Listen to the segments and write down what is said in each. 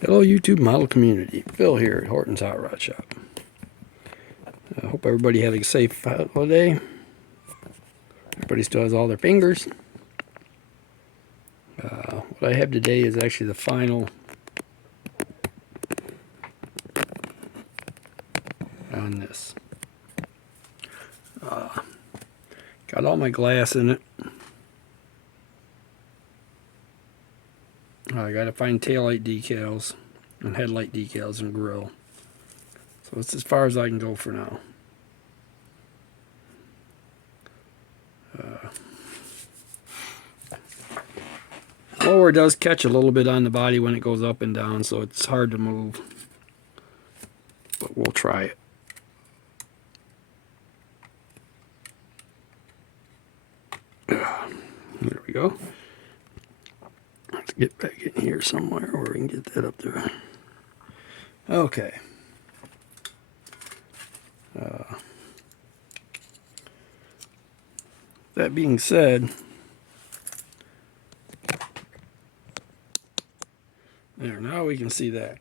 Hello YouTube model community, Phil here at Horton's Hot Rod Shop. I hope everybody had a safe holiday. Everybody still has all their fingers. What I have today is actually the final on this. Got all my glass in it. I gotta find taillight decals and headlight decals and grill. So it's as far as I can go for now. Lower does catch a little bit on the body when it goes up and down, so it's hard to move. But we'll try it. There we go. Let's get back in here somewhere where we can get that up there. Okay. That being said, there, now we can see that.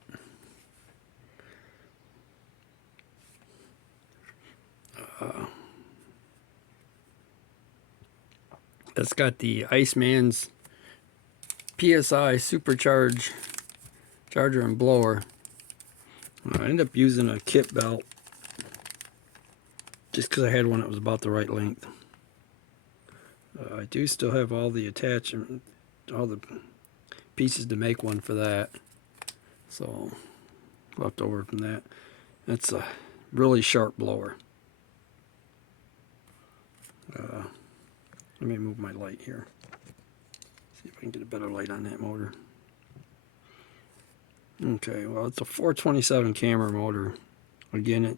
That's got the Iceman's PSI supercharge charger and blower. I ended up using a kit belt just because I had one that was about the right length. I do still have all the attachment, all the pieces to make one for that. So left over from that. That's a really sharp blower. Let me move my light here. See if I can get a better light on that motor. Okay, well, it's a 427 camera motor. Again,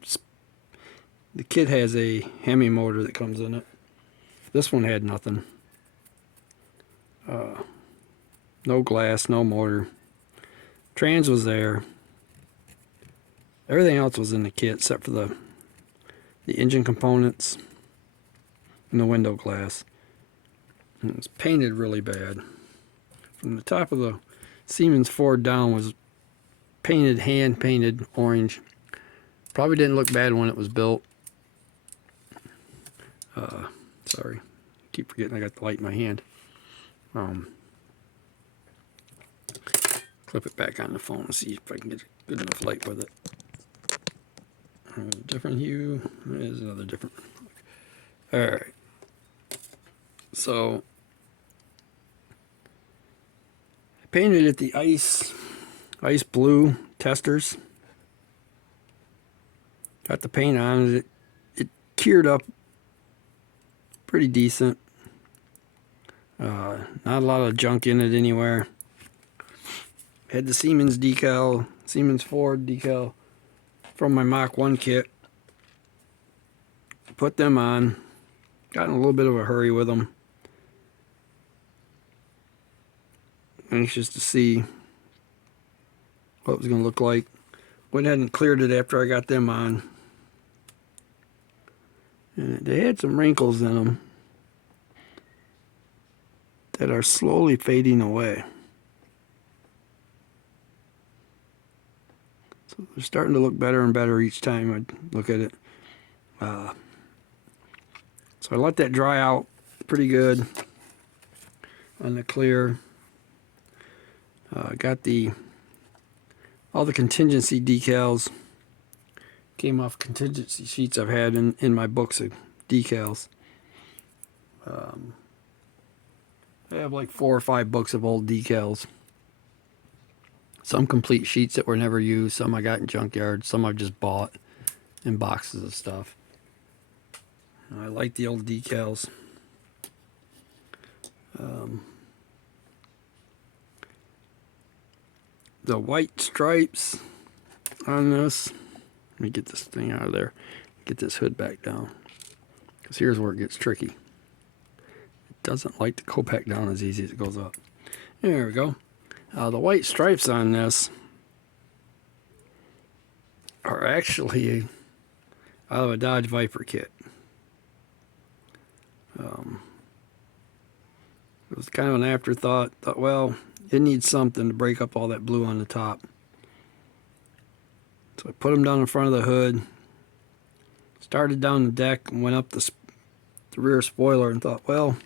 the kit has a Hemi motor that comes in it. This one had nothing. No glass, no motor. Trans was there. Everything else was in the kit except for the engine components and the window glass. And it was painted really bad. From the top of the Siemens Ford down was painted, hand painted orange. Probably didn't look bad when it was built. Sorry, keep forgetting I got the light in my hand. Clip it back on the phone and see if I can get a good enough light with it. Different hue. There's another different. All right. So I painted it the ice blue testers. Got the paint on it. It cured up pretty decent. Not a lot of junk in it anywhere. Had the Siemens decal, Siemens Ford decal from my Mach 1 kit. Put them on. Got in a little bit of a hurry with them. Anxious to see what it was going to look like. Went ahead and cleared it after I got them on. And they had some wrinkles in them that are slowly fading away. So they're starting to look better and better each time I look at it. So I let that dry out pretty good on the clear. Got all the contingency decals. Came off contingency sheets I've had in my books of decals. I have like 4 or 5 books of old decals. Some complete sheets that were never used, some I got in junkyards, some I've just bought in boxes of stuff. I like the old decals. The white stripes on this. Let me get this thing out of there. Get this hood back down. Because here's where it gets tricky. It doesn't like to go back down as easy as it goes up. There we go. The white stripes on this are actually out of a Dodge Viper kit. It was kind of an afterthought. Thought, well, it needs something to break up all that blue on the top. So I put them down in front of the hood, started down the deck, and went up the rear spoiler and thought, well,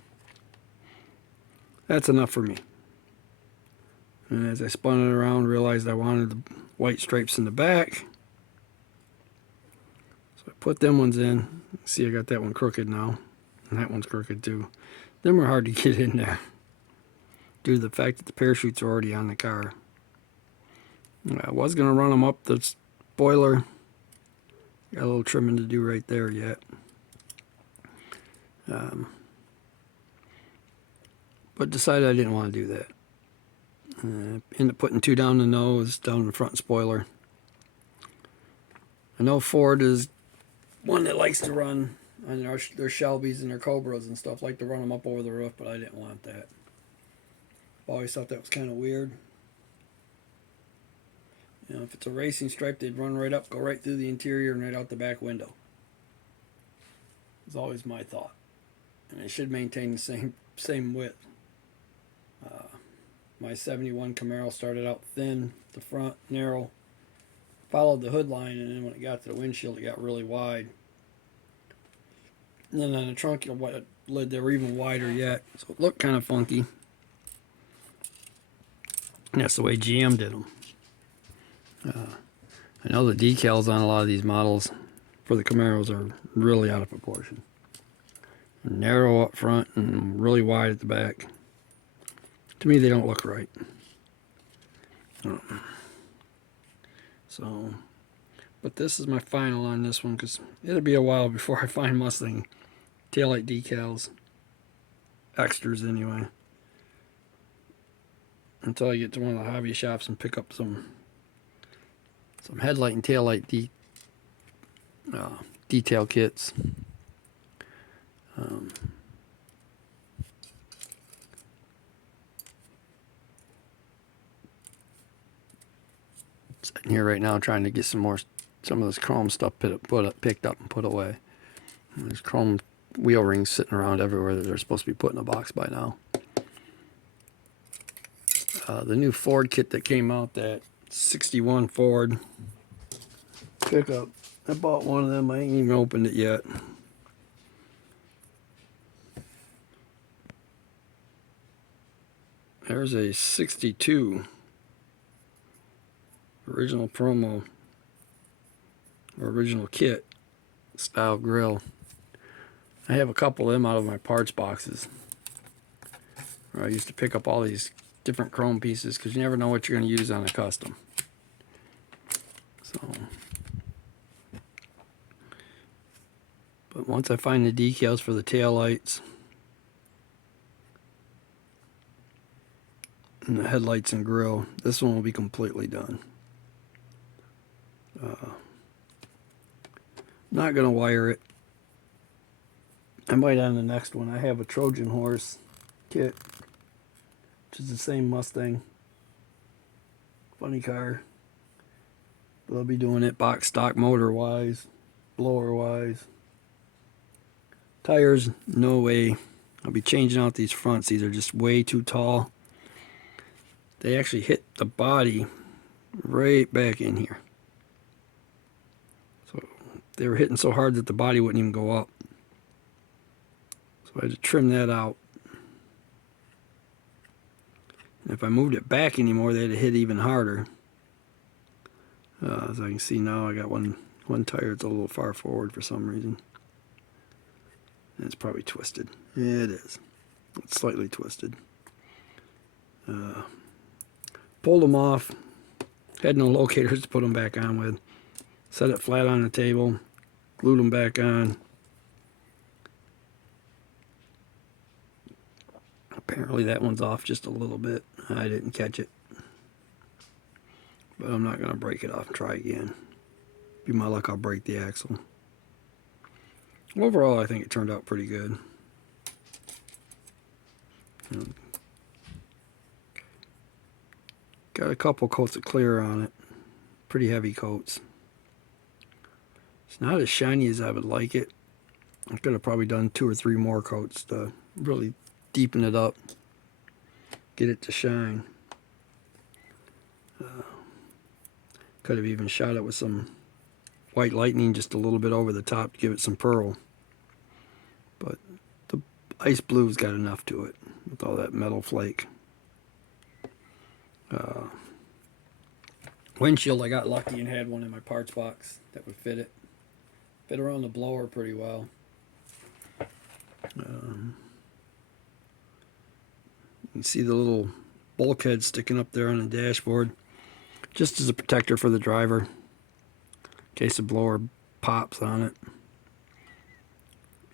that's enough for me. And as I spun it around, realized I wanted the white stripes in the back. So I put them ones in. See, I got that one crooked now. And that one's crooked too. Them are hard to get in there due to the fact that the parachutes are already on the car. I was going to run them up the spoiler. Got a little trimming to do right there yet. But decided I didn't want to do that. Ended up putting 2 down the nose, down the front spoiler. I know Ford is one that likes to run on their Shelbys and their Cobras and stuff, like to run them up over the roof, but I didn't want that. Always thought that was kind of weird. You know, if it's a racing stripe, they'd run right up, go right through the interior and right out the back window. It's always my thought. And it should maintain the same width. My 71 Camaro started out thin, the front narrow, followed the hood line, and then when it got to the windshield, it got really wide. And then on the trunk, lid, they were even wider yet, so it looked kind of funky. And that's the way GM did them. I know the decals on a lot of these models for the Camaros are really out of proportion. Narrow up front and really wide at the back. To me, they don't look right. So, but this is my final on this one because it'll be a while before I find Mustang taillight decals. Extras anyway. Until I get to one of the hobby shops and pick up some headlight and taillight detail kits. Sitting here right now trying to get some of this chrome stuff picked up and put away. There's chrome wheel rings sitting around everywhere that they're supposed to be put in a box by now. The new Ford kit that came out, that 61 Ford pickup, I bought one of them. I ain't even opened it yet. There's a 62 original promo or original kit style grill. I have a couple of them out of my parts boxes where I used to pick up all these different chrome pieces because you never know what you're going to use on a custom. So, but once I find the decals for the tail lights and the headlights and grill, this one will be completely done. Not gonna wire it. I might on the next one. I have a Trojan horse kit, which is the same Mustang. Funny car. But I'll be doing it box stock motor wise, blower wise. Tires, no way. I'll be changing out these fronts. These are just way too tall. They actually hit the body right back in here. So they were hitting so hard that the body wouldn't even go up. So I had to trim that out. And if I moved it back anymore, they'd have hit even harder. As I can see now, I got one tire that's a little far forward for some reason. And it's probably twisted. Yeah, it is. It's slightly twisted. Pulled them off. Had no locators to put them back on with. Set it flat on the table. Glued them back on. Apparently that one's off just a little bit. I didn't catch it. But I'm not going to break it off and try again. Be my luck, I'll break the axle. Overall, I think it turned out pretty good. Got a couple coats of clear on it. Pretty heavy coats. It's not as shiny as I would like it. I could have probably done 2 or 3 more coats to really deepen it up. Get it to shine. Could have even shot it with some white lightning just a little bit over the top to give it some pearl. But the ice blue's got enough to it with all that metal flake. Windshield, I got lucky and had one in my parts box that would fit it. Fit around the blower pretty well. You can see the little bulkhead sticking up there on the dashboard, just as a protector for the driver in case the blower pops on it.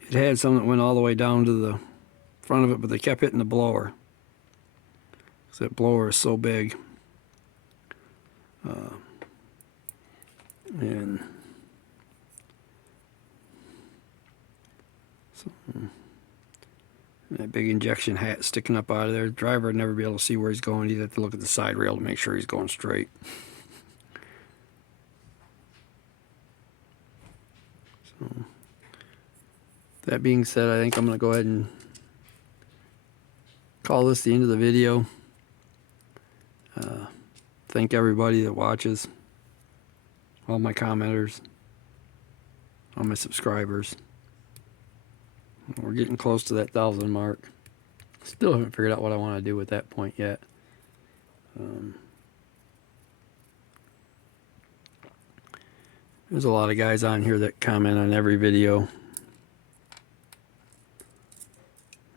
It had some that went all the way down to the front of it, but they kept hitting the blower because that blower is so big. And so, that big injection hat sticking up out of there. The driver would never be able to see where he's going. He'd have to look at the side rail to make sure he's going straight. So, that being said, I think I'm going to go ahead and call this the end of the video. Thank everybody that watches, all my commenters, all my subscribers. We're getting close to that 1,000 mark. Still haven't figured out what I want to do at that point yet. There's a lot of guys on here that comment on every video.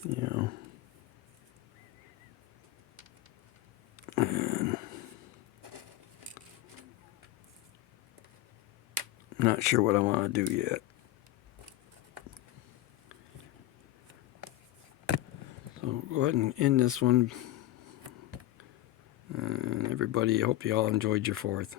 You know. And I'm not sure what I want to do yet. So go ahead and end this one. And everybody, I hope you all enjoyed your 4th.